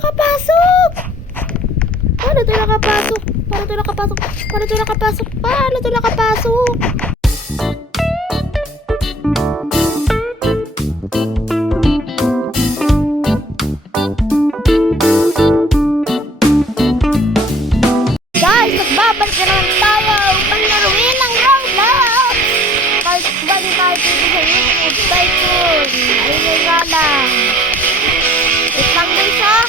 nakapasok? Paano to nakapasok? Paano to nakapasok? Paano to nakapasok? Paano to nakapasok? Guys, nagbabalik na naman tayo. Palaruin ng Roblox. Part 1 tayo dito sa YouTube. Tycoon. Ayun nga lang. Wait lang guys ha.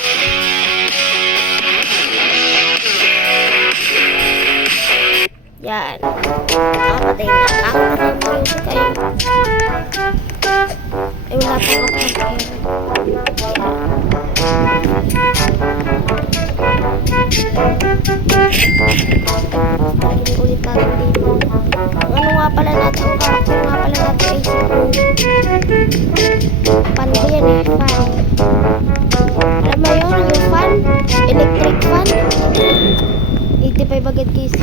Yan. Nakapatay na. Nakapatay mo yung kayo. Ay wala pa ako pang ulit natin dito. Ang ano nga pala natin, ang karakter nga pala natin ay si fan ko yan eh, fan. Alam mo yun, yung fan? Electric fan? 85 agad guys.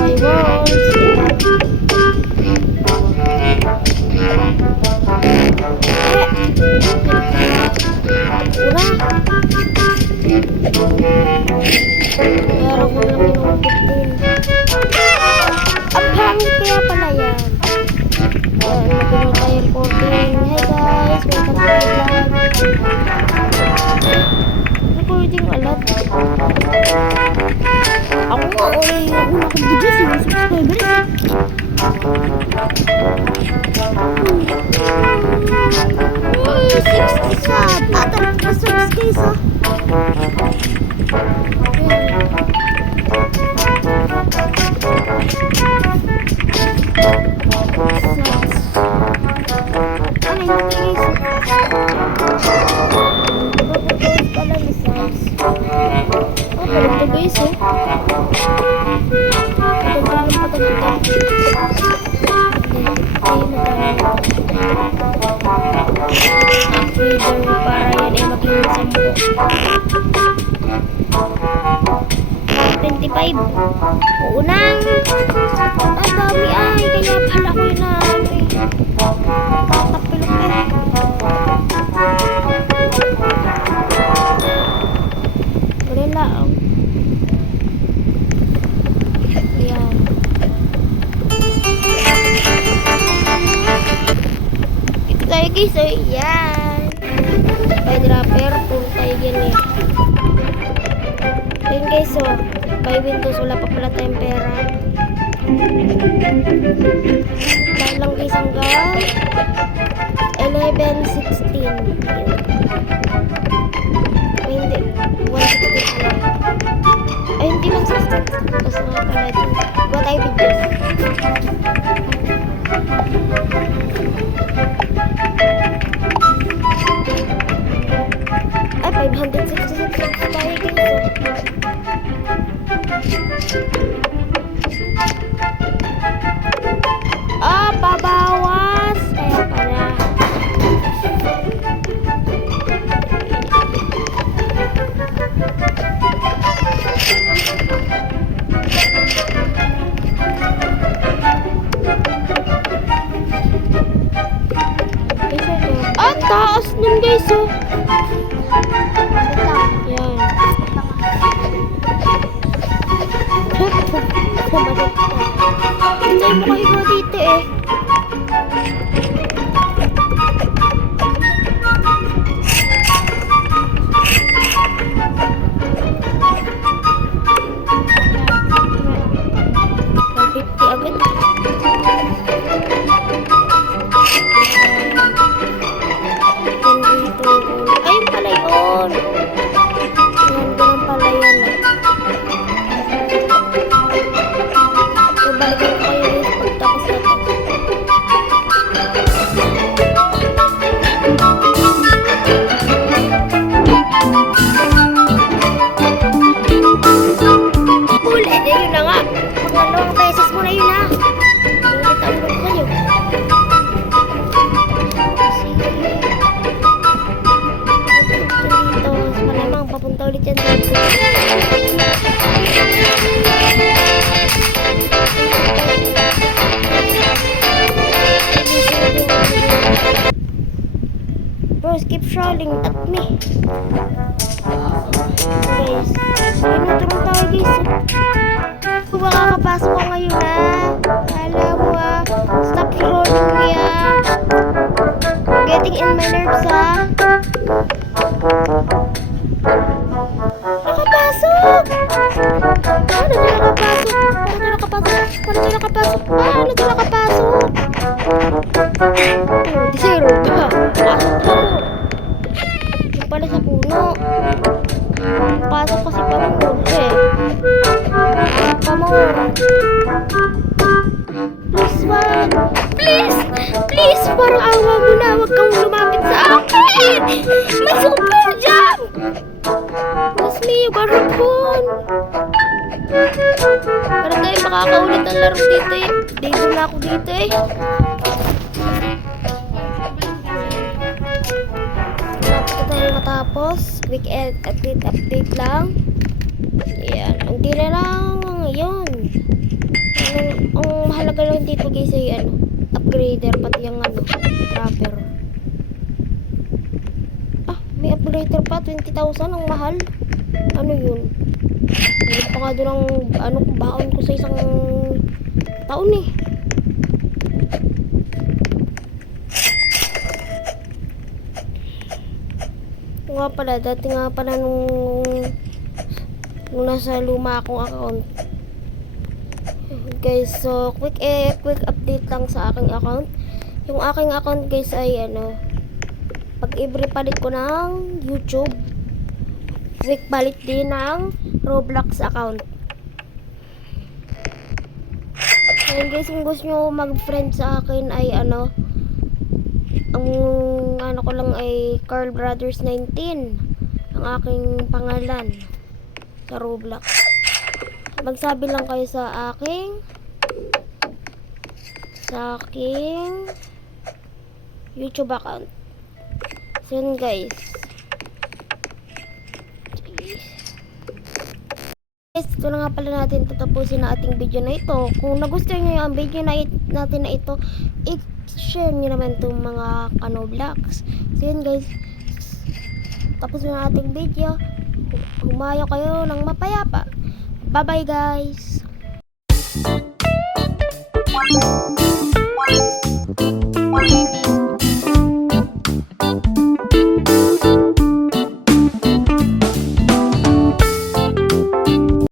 My walls. Ura. Meron ko lang inuupit din. Ang hangin kaya pala yan. Yan, magano tayo recording. Hi guys, welcome to my vlog. Recording alat. Ako nga, yung una kong video, sino subscriber eh. Uy, 60 sub. Tatanong pa subs guys ah. Ano yun guys? Babagawin pala ni subs. Oh, pala ito guys eh. Freezer para yan ay maging 10. 25. Unang ang dami ay kaya pala ko yun na tatapilok eh. Wala lang. Ayan. Ito tayo guys oh. Yan. By dropper. Puro tayo yan eh. Ayun guys oh. By Windows, wala pa pala tayong pera. Dahil lang guys hanggang 11:16. Ay hindi, 1:16 lang. Ay hindi lang 16. Basta nga pala ito. Gawa tayo videos. Ay 566 tayo guys. Ah, pabawas. Kaya pala. Ah, taas nun guys oh. Yan. Hindi mo kahiga dito eh. Ayun pala yun. Yan, ganun pala yan eh. So, balikan ko kayo guys pagtapos na ito. shouting at me. Guys, tinutulong tayo guys. Kung makakapasok ko ngayon ha. Alam mo ha. Stop trolling me ha. Getting in my nerves ha. Nakapasok! Paano di nakapasok? Paano di nakapasok? Oh, di zero ba? Pasok ko. Yung pala sa puno. Pasok kasi pa mo. Pasok pa mo. Please, wag. Please! Please! Parang awa mo na. Huwag kang lumapit sa akin! May super jump! Mas me, garapon! Para tayo makakaulit ang laro dito eh. Dito na ako dito eh. Malapit na tayo matapos. Quick update lang. Yan. Ang tira lang. Yun. Ang mahalaga lang dito guys ay upgrader pati yung trapper. May upgrader pa 20,000 ang mahal. Ano yun? Meron pa nga doon ang baon ko sa isang taon eh. Nga pala, dati nga pala nung nasa luma akong account. Guys, so quick update lang sa aking account. Yung aking account guys ay pag i-palit ko ng YouTube, quick palit din ng Roblox account. Ayun guys, kung gusto nyo mag-friend sa akin ay ang ko lang ay Carl Brothers 19 ang aking pangalan sa Roblox. Magsabi lang kayo sa aking YouTube account. So yun guys. Ito na nga pala natin tatapusin na ating video na ito. Kung nagustuhan nyo yung video natin na ito, i-share nyo naman itong mga vlogs. So yun guys, tapos na ating video. Humayo kayo ng mapayapa. Bye bye guys.